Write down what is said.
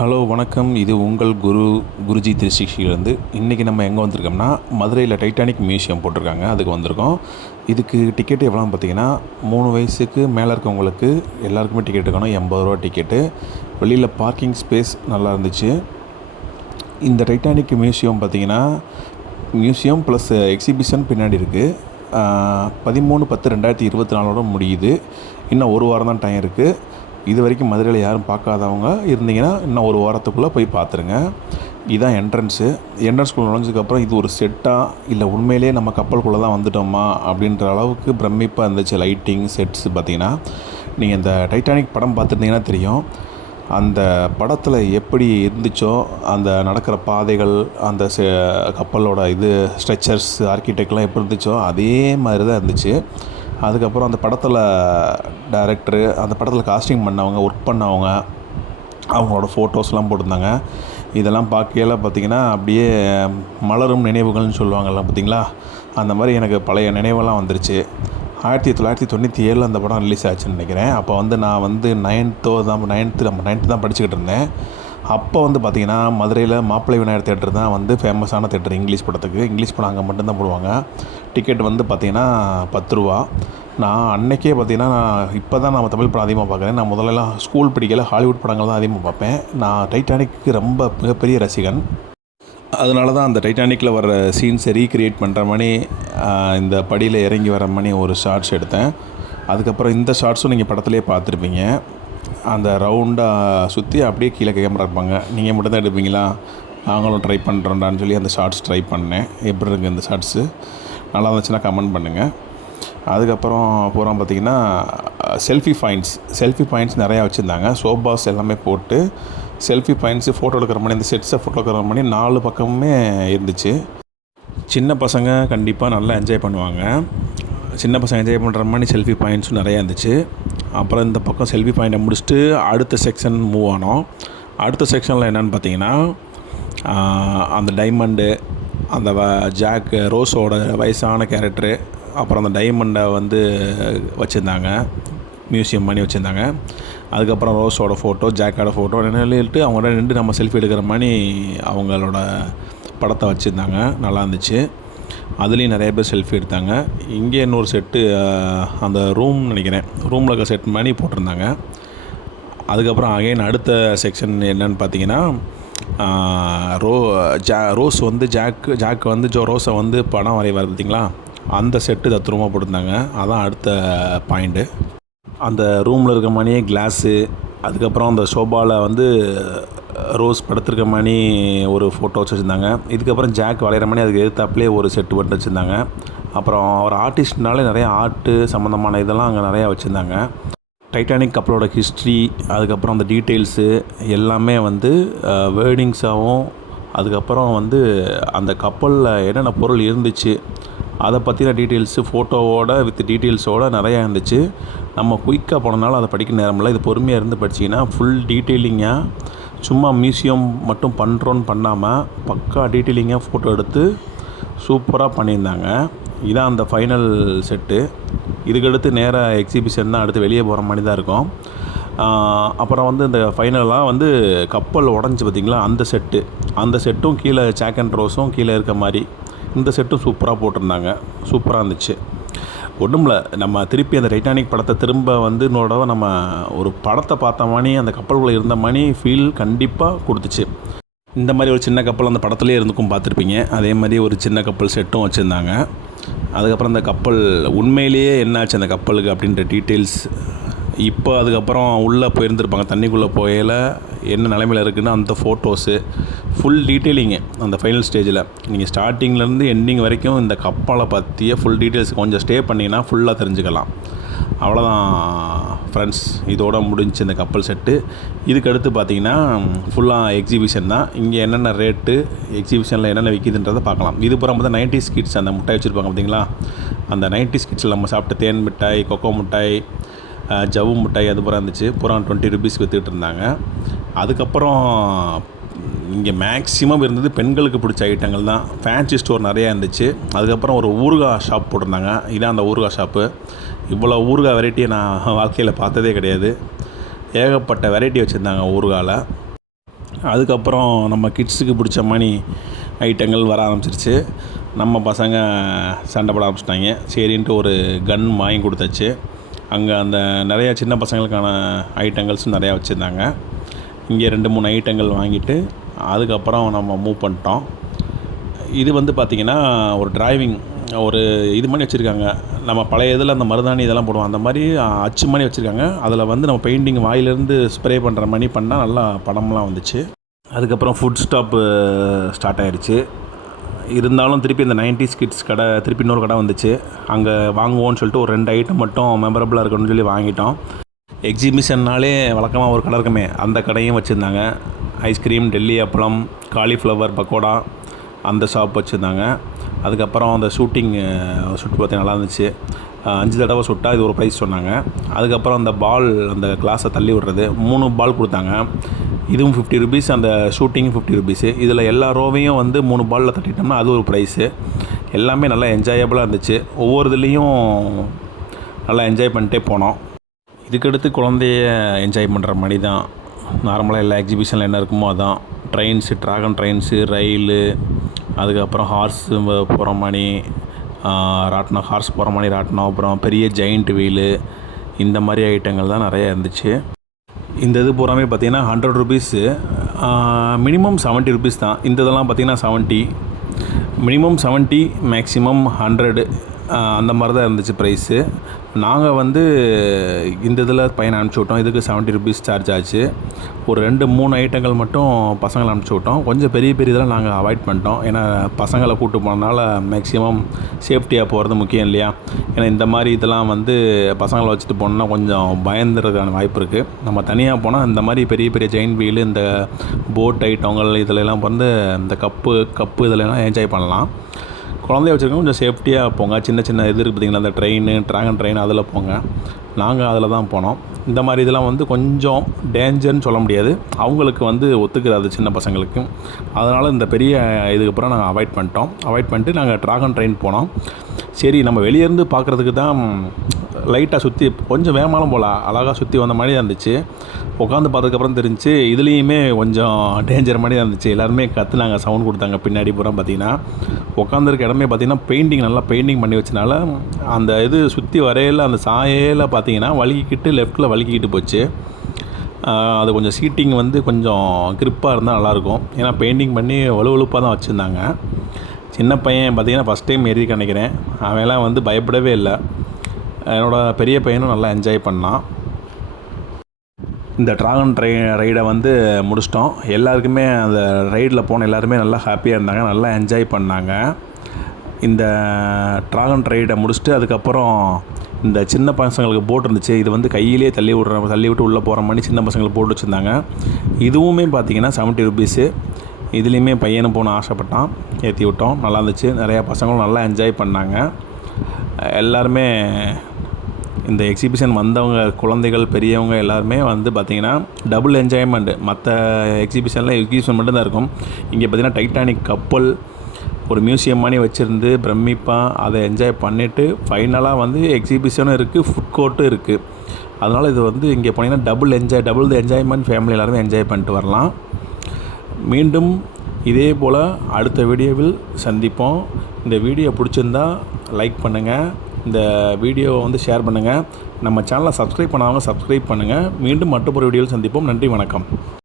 Hello வணக்கம். இது உங்கள் குருஜி 360 இன்றைக்கி நம்ம எங்கே வந்திருக்கோம்னா, மதுரையில் டைட்டானிக் மியூசியம் போட்டிருக்காங்க, அதுக்கு வந்திருக்கோம். இதுக்கு டிக்கெட் எவ்வளோன்னு பார்த்தீங்கன்னா, 3 வயசுக்கு மேலே இருக்கவங்களுக்கு எல்லாருக்குமே டிக்கெட் இருக்கணும். 80 ரூபா டிக்கெட்டு. வெளியில் பார்க்கிங் ஸ்பேஸ் நல்லா இருந்துச்சு. இந்த டைட்டானிக் மியூசியம் பார்த்திங்கன்னா, மியூசியம் ப்ளஸ் எக்ஸிபிஷன் பின்னாடி இருக்குது. 13/10/2024 முடியுது. இன்னும் ஒரு வாரம் தான் டைம் இருக்குது. இது வரைக்கும் மதுரையில் யாரும் பார்க்காதவங்க இருந்தீங்கன்னா இன்னும் ஒரு வாரத்துக்குள்ளே போய் பார்த்துருங்க. இதுதான் என்ட்ரன்ஸ்குள்ளே நுழைஞ்சதுக்கப்புறம் இது ஒரு செட்டாக இல்லை உண்மையிலே நம்ம கப்பலுக்குள்ளே தான் வந்துட்டோமா அப்படின்ற அளவுக்கு பிரமிப்பாக இருந்துச்சு. லைட்டிங் செட்ஸ் பார்த்திங்கன்னா, நீங்கள் இந்த டைட்டானிக் படம் பார்த்துருந்தீங்கன்னா தெரியும். அந்த படத்தில் எப்படி இருந்துச்சோ அந்த நடக்கிற பாதைகள், அந்த கப்பலோட ஸ்ட்ரெச்சர்ஸ், ஆர்கிடெக்ட்லாம் எப்படி இருந்துச்சோ அதே மாதிரி தான் இருந்துச்சு. அதுக்கப்புறம் அந்த படத்தில் டைரக்டரு, அந்த படத்தில் காஸ்டிங் பண்ணவங்க, ஒர்க் பண்ணவங்க, அவங்களோட ஃபோட்டோஸ்லாம் போட்டிருந்தாங்க. இதெல்லாம் பார்க்கையில பார்த்திங்கன்னா அப்படியே மலரும் நினைவுகள்னு சொல்லுவாங்கள்ல பார்த்திங்களா, அந்த மாதிரி எனக்கு பழைய நினைவெல்லாம் வந்துருச்சு. 1997 அந்த படம் ரிலீஸ் ஆச்சுன்னு நினைக்கிறேன். அப்போ நான் 9th தான் படிச்சுக்கிட்டு இருந்தேன். அப்போ பார்த்திங்கன்னா மதுரையில் மாப்பிள்ளை விநாயகர் தேட்டர் தான் ஃபேமஸான தேட்டர். இங்கிலீஷ் படம் அங்கே மட்டும்தான் போடுவாங்க. டிக்கெட் பார்த்திங்கன்னா 10 ரூபா. நான் அன்றைக்கே பார்த்திங்கன்னா, இப்போ தான் நான் தமிழ் படம் அதிகமாக பார்க்குறேன். நான் முதல்லலாம் ஸ்கூல் படிக்கல ஹாலிவுட் படங்கள் தான் அதிகமாக பார்ப்பேன். நான் டைட்டானிக்கு ரொம்ப மிகப்பெரிய ரசிகன். அதனால தான் அந்த டைட்டானிக்கில் வர சீன்ஸை ரீக்ரியேட் பண்ணுற மாதிரி இந்த படியில் இறங்கி வர மாதிரி ஒரு ஷார்ட்ஸ் எடுத்தேன். அதுக்கப்புறம் இந்த ஷார்ட்ஸும் நீங்கள் படத்துலேயே பார்த்துருப்பீங்க. அந்த ரவுண்டாக சுற்றி அப்படியே கீழே கேமரா இருப்பாங்க. நீங்கள் மட்டும் தான் எடுப்பீங்களா? நாங்களும் ட்ரை பண்ணுறோண்டான்னு சொல்லி அந்த ஷார்ட்ஸ் ட்ரை பண்ணேன். எப்படி இருக்குது இந்த ஷார்ட்ஸு? நல்லா இருந்துச்சுன்னா கமெண்ட் பண்ணுங்கள். அதுக்கப்புறம் பூரா பார்த்திங்கன்னா செல்ஃபி பாயிண்ட்ஸ் நிறையா வச்சுருந்தாங்க. சோபாஸ் எல்லாமே போட்டு செல்ஃபி பாயிண்ட்ஸு, ஃபோட்டோ எடுக்கிற மாதிரி, இந்த செட்ஸை ஃபோட்டோ எடுக்கிற மாதிரி 4 பக்கமுமே இருந்துச்சு. சின்ன பசங்க கண்டிப்பாக நல்லா என்ஜாய் பண்ணுவாங்க. சின்ன பசங்க என்ஜாய் பண்ணுற மாதிரி செல்ஃபி பாயிண்ட்ஸும் நிறையா இருந்துச்சு. அப்புறம் இந்த பக்கம் செல்ஃபி பாயிண்ட்டை முடிச்சுட்டு அடுத்த செக்ஷன் மூவ் ஆனோம். அடுத்த செக்ஷனில் என்னென்னு பார்த்தீங்கன்னா, அந்த டைமண்டு, அந்த ரோஸோட வயசான கேரக்டரு, அப்புறம் அந்த டைமண்டை வச்சுருந்தாங்க, மியூசியம் பண்ணி வச்சுருந்தாங்க. அதுக்கப்புறம் ரோஸோட ஃபோட்டோ, ஜாக்கோட ஃபோட்டோ நின்றுட்டு அவங்களோட நின்று நம்ம செல்ஃபி எடுக்கிற மாதிரி அவங்களோட படத்தை வச்சுருந்தாங்க. நல்லா இருந்துச்சு. அதுலேயும் நிறைய பேர் செல்ஃபி எடுத்தாங்க. இங்கே இன்னொரு செட்டு, அந்த ரூமில் இருக்க செட் மாதிரி போட்டிருந்தாங்க. அதுக்கப்புறம் அகைன் அடுத்த செக்ஷன் என்னன்னு பார்த்தீங்கன்னா, ரோஸ் ஜாக் ரோஸை படம் வரைவார் பார்த்திங்களா, அந்த செட்டு தத்ரூபமாக போட்டிருந்தாங்க. அதான் அடுத்த பாயிண்ட்டு. அந்த ரூமில் இருக்க மாதிரியே கிளாஸு, அதுக்கப்புறம் அந்த ஷோபாவில் ரோஸ் படுத்திருக்க மாதிரி ஒரு ஃபோட்டோ வச்சுருந்தாங்க. இதுக்கப்புறம் ஜாக் வளையிற மாதிரி அதுக்கு எதிர்த்தாப்புலேயே ஒரு செட்டு போட்டு வச்சுருந்தாங்க. அப்புறம் ஒரு ஆர்டிஸ்ட்னாலே நிறைய ஆர்ட்டு சம்மந்தமான இதெல்லாம் அங்கே நிறையா வச்சுருந்தாங்க. டைட்டானிக் கப்பலோட ஹிஸ்ட்ரி, அதுக்கப்புறம் அந்த டீட்டெயில்ஸு எல்லாமே வேர்டிங்ஸாகவும், அதுக்கப்புறம் அந்த கப்பலில் என்னென்ன பொருள் இருந்துச்சு அதை பற்றின டீட்டெயில்ஸு ஃபோட்டோவோட வித் டீட்டெயில்ஸோடு நிறையா இருந்துச்சு. நம்ம குயிக்காக போனனால அதை படிக்க நேரமில்லை. இது பொறுமையாக இருந்து படிச்சிங்கன்னா ஃபுல் டீட்டெயிலிங்காக, சும்மா மியூசியம் மட்டும் பண்ணுறோன்னு பண்ணாமல் பக்கா டீட்டெயிலிங்காக ஃபோட்டோ எடுத்து சூப்பராக பண்ணியிருந்தாங்க. இதான் அந்த ஃபைனல் செட்டு. இதுக்கடுத்து நேராக எக்ஸிபிஷன் தான், அடுத்து வெளியே போகிற மாதிரி தான் இருக்கும். அப்புறம் இந்த ஃபைனலாக கப்பல் உடஞ்சி பார்த்திங்களா, அந்த செட்டும் கீழே ஜாக் அண்ட் ரோஸும் கீழே இருக்க மாதிரி இந்த செட்டும் சூப்பராக போட்டிருந்தாங்க. சூப்பராக இருந்துச்சு. ஒன்றுமில்ல, நம்ம திருப்பி அந்த டைட்டானிக் படத்தை திரும்ப இன்னொரு தடவை நம்ம ஒரு படத்தை பார்த்த மாதிரி, அந்த கப்பலுக்குள்ளே இருந்த மாதிரி ஃபீல் கண்டிப்பாக கொடுத்துச்சு. இந்த மாதிரி ஒரு சின்ன கப்பல் அந்த படத்துலேயே இருந்துக்கும் பார்த்துருப்பீங்க. அதே மாதிரி ஒரு சின்ன கப்பல் செட்டும் வச்சுருந்தாங்க. அதுக்கப்புறம் அந்த கப்பல் உண்மையிலேயே என்னாச்சு அந்த கப்பலுக்கு அப்படின்ற டீட்டெயில்ஸ், இப்போ அதுக்கப்புறம் உள்ளே போயிருந்துருப்பாங்க, தண்ணிக்குள்ளே போயில என்ன நிலைமையில் இருக்குதுன்னு அந்த ஃபோட்டோஸு, ஃபுல் டீட்டெயிலிங்கு அந்த ஃபைனல் ஸ்டேஜில். நீங்கள் ஸ்டார்டிங்லேருந்து எண்டிங் வரைக்கும் இந்த கப்பலை பற்றிய ஃபுல் டீட்டெயில்ஸ் கொஞ்சம் ஸ்டே பண்ணிங்கன்னா ஃபுல்லாக தெரிஞ்சுக்கலாம். அவ்வளோதான் ஃப்ரெண்ட்ஸ், இதோட முடிஞ்சு இந்த கப்பல் செட்டு. இதுக்கடுத்து பார்த்திங்கன்னா ஃபுல்லாக எக்ஸிபிஷன் தான். இங்கே என்னென்ன ரேட்டு, எக்ஸிபிஷனில் என்னென்ன விற்கிதுன்றதை பார்க்கலாம். இது புறம் 90s கிட்ஸ் அந்த மிட்டாய் வச்சுருப்பாங்க பார்த்திங்களா, அந்த 90s கிட்ஸில் நம்ம சாப்பிட்ட தேன் மிட்டாய், கொக்கோ மிட்டாய், ஜவ்வு மிட்டாய், அது பூரா இருந்துச்சு. பூரா 20 ரூபீஸ்க்கு விற்றுக்கிட்டு இருந்தாங்க. அதுக்கப்புறம் இங்கே மேக்ஸிமம் இருந்தது பெண்களுக்கு பிடிச்ச ஐட்டங்கள் தான். ஃபேன்சி ஸ்டோர் நிறையா இருந்துச்சு. அதுக்கப்புறம் ஒரு ஊறுகாய் ஷாப் போட்டிருந்தாங்க. இதான் அந்த ஊறுகாய் ஷாப்பு. இவ்வளோ ஊறுகாய் வெரைட்டியை நான் வாழ்க்கையில் பார்த்ததே கிடையாது. ஏகப்பட்ட வெரைட்டி வச்சுருந்தாங்க ஊறுகாயில். அதுக்கப்புறம் நம்ம கிட்ஸுக்கு பிடிச்ச மாதிரி ஐட்டங்கள் வர ஆரம்பிச்சிருச்சு. நம்ம பசங்க சண்டை போட ஆரம்பிச்சிட்டாங்க. சரின்ட்டு ஒரு கன் வாங்கி கொடுத்தாச்சு. அங்கே அந்த நிறையா சின்ன பசங்களுக்கான ஐட்டங்கள்ஸும் நிறையா வச்சுருந்தாங்க. இங்கே 2-3 ஐட்டங்கள் வாங்கிட்டு அதுக்கப்புறம் நம்ம மூவ் பண்ணிட்டோம். இது வந்து பார்த்திங்கன்னா ஒரு டிரைவிங் ஒரு இது மாதிரி வச்சுருக்காங்க. நம்ம பழைய இதில் அந்த மருதாணி இதெல்லாம் போடுவோம், அந்த மாதிரி அச்சு மாதிரி வச்சுருக்காங்க. அதில் வந்து நம்ம பெயிண்டிங் வாயிலேருந்து ஸ்ப்ரே பண்ணுற மாதிரி பண்ணால் நல்லா படம்லாம் வந்துச்சு. அதுக்கப்புறம் ஃபுட் ஸ்டாப்பு ஸ்டார்ட் ஆகிடுச்சு. இருந்தாலும் திருப்பி இந்த 90s கிட்ஸ் கடை திருப்பி இன்னொரு கடை வந்துச்சு. அங்கே வாங்குவோன்னு சொல்லிட்டு ஒரு 2 ஐட்டம் மட்டும் மெமரபுளாக இருக்கணும்னு சொல்லி வாங்கிட்டோம். எக்ஸிபிஷன்னாலே வழக்கமாக ஒரு கடை இருக்குமே, அந்த கடையும் வச்சுருந்தாங்க. ஐஸ்கிரீம், டெல்லி அப்பளம், காலிஃப்ளவர் பக்கோடா அந்த ஷாப் வச்சுருந்தாங்க. அதுக்கப்புறம் அந்த ஷூட்டிங் சுட்டு பார்த்து நல்லா இருந்துச்சு. 5 தடவை சுட்டால் இது ஒரு ப்ரைஸ் சொன்னாங்க. அதுக்கப்புறம் அந்த பால் அந்த கிளாஸை தள்ளி விடுறது 3 பால் கொடுத்தாங்க. இதுவும் 50 ருபீஸ், அந்த ஷூட்டிங் 50 ருபீஸு. இதில் எல்லா ரோவையும் வந்து 3 பாலில் தட்டிட்டோம்னா அது ஒரு ப்ரைஸு. எல்லாமே நல்லா என்ஜாயபுளாக இருந்துச்சு. ஒவ்வொரு இதுலேயும் நல்லா என்ஜாய் பண்ணிட்டே போனோம். இதுக்கடுத்து குழந்தைய என்ஜாய் பண்ணுற மாதிரி தான் நார்மலாக எல்லா எக்ஸிபிஷனில் என்ன இருக்குமோ அதான். ட்ரெயின்ஸு, ட்ராகன் ட்ரெயின்ஸு, ரயிலு, அதுக்கப்புறம் ஹார்ஸு போகிற மாதிரி ராட்டினம், ஹார்ஸ் போகிற மாதிரி ராட்டினம், அப்புறம் பெரிய ஜெயிண்ட் வீலு, இந்த மாதிரி ஐட்டங்கள் தான் நிறையா இருந்துச்சு. இந்த இது பூராமே பார்த்திங்கன்னா 100 ருபீஸு, மினிமம் 70 ருபீஸ் தான். இந்த இதெல்லாம் பார்த்திங்கன்னா 70, மினிமம் 70, மேக்ஸிமம் 100 அந்த மாதிரி தான் இருந்துச்சு ப்ரைஸு. நாங்கள் வந்து இந்த இதில் பையனை அனுப்பிச்சி விட்டோம். இதுக்கு 70 ருபீஸ் சார்ஜ் ஆச்சு. ஒரு 2-3 ஐட்டங்கள் மட்டும் பசங்களை அனுப்பிச்சி விட்டோம். கொஞ்சம் பெரிய பெரிய இதெல்லாம் நாங்கள் அவாய்ட் பண்ணிட்டோம். ஏன்னா பசங்களை கூப்பிட்டு போனதுனால மேக்ஸிமம் சேஃப்டியாக போகிறது முக்கியம் இல்லையா. ஏன்னா இந்த மாதிரி இதெல்லாம் வந்து பசங்களை வச்சுட்டு போனோம்னா கொஞ்சம் பயந்துறதுக்கான வாய்ப்பு இருக்குது. நம்ம தனியாக போனால் இந்த மாதிரி பெரிய பெரிய ஜெயின் வீலு, இந்த போட் ஐட்டங்கள் இதிலெல்லாம் வந்து இந்த கப்பு இதிலெல்லாம் என்ஜாய் பண்ணலாம். குழந்தைய வச்சுருக்கோம், கொஞ்சம் சேஃப்டியாக போங்க. சின்ன சின்ன இது இருக்குது பார்த்திங்களா, அந்த ட்ரெயின், ட்ராகன் ட்ரெயின், அதில் போங்க. நாங்கள் அதில் தான் போனோம். இந்த மாதிரி இதெல்லாம் வந்து கொஞ்சம் டேஞ்சர்னு சொல்ல முடியாது, அவங்களுக்கு வந்து ஒத்துக்கிறாது சின்ன பசங்களுக்கு. அதனால் இந்த பெரிய இதுக்கப்புறம் நாங்கள் அவாய்ட் பண்ணிட்டு நாங்கள் ட்ராகன் ட்ரெயின் போனோம். சரி, நம்ம வெளியேருந்து பார்க்குறதுக்கு தான் லைட்டாக சுற்றி கொஞ்சம் வேகமாலும் போகலாம், அழகாக சுற்றி வந்த மாதிரி இருந்துச்சு. உட்காந்து பார்த்ததுக்கப்புறம் தெரிஞ்சு இதுலேயுமே கொஞ்சம் டேஞ்சர் மாதிரி இருந்துச்சு. எல்லாருமே கற்றுனாங்க, சவுண்ட் கொடுத்தாங்க. பின்னாடி பூரா பார்த்திங்கன்னா உட்காந்துருக்க இடமே பார்த்திங்கன்னா பெயிண்டிங், நல்லா பெயிண்டிங் பண்ணி வச்சனால அந்த இது சுற்றி வரையில் அந்த சாயையில் பார்த்திங்கன்னா வலிக்கிட்டு லெஃப்ட்டில் வலிக்கிட்டு போச்சு. அது கொஞ்சம் சீட்டிங் வந்து கொஞ்சம் கிரிப்பாக இருந்தால் நல்லாயிருக்கும். ஏன்னா பெயிண்டிங் பண்ணி வலுவலுப்பாக தான் வச்சுருந்தாங்க. சின்ன பையன் பார்த்திங்கன்னா ஃபஸ்ட் டைம் ஏறிக்க நினைக்கிறேன். அவன்லாம் வந்து பயப்படவே இல்லை. என்னோடய பெரிய பையனும் நல்லா என்ஜாய் பண்ணான். இந்த ட்ராகன் ரைடை வந்து முடிச்சிட்டோம். எல்லாருக்குமே அந்த ரைடில் போன எல்லாருமே நல்லா ஹாப்பியாக இருந்தாங்க, நல்லா என்ஜாய் பண்ணாங்க. இந்த ட்ராகன் ரைடை முடிச்சுட்டு அதுக்கப்புறம் இந்த சின்ன பசங்களுக்கு போட் இருந்துச்சு. இது வந்து கையிலே தள்ளி விட்டு உள்ளே போகிற மாதிரி சின்ன பசங்களுக்கு போட்டு வச்சுருந்தாங்க. இதுவுமே பார்த்திங்கன்னா 70 ருபீஸு. இதுலேயுமே பையனும் போன ஆசைப்பட்டான், ஏற்றி விட்டோம். நல்லா இருந்துச்சு. நிறையா பசங்களும் நல்லா என்ஜாய் பண்ணாங்க. எல்லாருமே இந்த எக்ஸிபிஷன் வந்தவங்க, குழந்தைகள், பெரியவங்க எல்லாருமே வந்து பார்த்திங்கன்னா டபுள் என்ஜாய்மெண்ட். மற்ற எக்ஸிபிஷன் மட்டும்தான் இருக்கும். இங்கே பார்த்திங்கன்னா டைட்டானிக் கப்பல் ஒரு மியூசியம் மாதிரி வச்சுருந்து பிரமிப்பாக அதை என்ஜாய் பண்ணிவிட்டு ஃபைனலாக வந்து எக்ஸிபிஷனும் இருக்குது, ஃபுட் கோர்ட்டும் இருக்குது. அதனால் இது வந்து இங்கே போனீங்கன்னா டபுள் என்ஜாய்மெண்ட், ஃபேமிலி எல்லாருமே என்ஜாய் பண்ணிட்டு வரலாம். மீண்டும் இதே போல் அடுத்த வீடியோவில் சந்திப்போம். இந்த வீடியோ பிடிச்சிருந்தா லைக் பண்ணுங்கள், இந்த வீடியோவை வந்து ஷேர் பண்ணுங்கள். நம்ம சேனலை சப்ஸ்கிரைப் பண்ணாதவங்க சப்ஸ்கிரைப் பண்ணுங்கள். மீண்டும் மற்றொரு வீடியோவில் சந்திப்போம். நன்றி, வணக்கம்.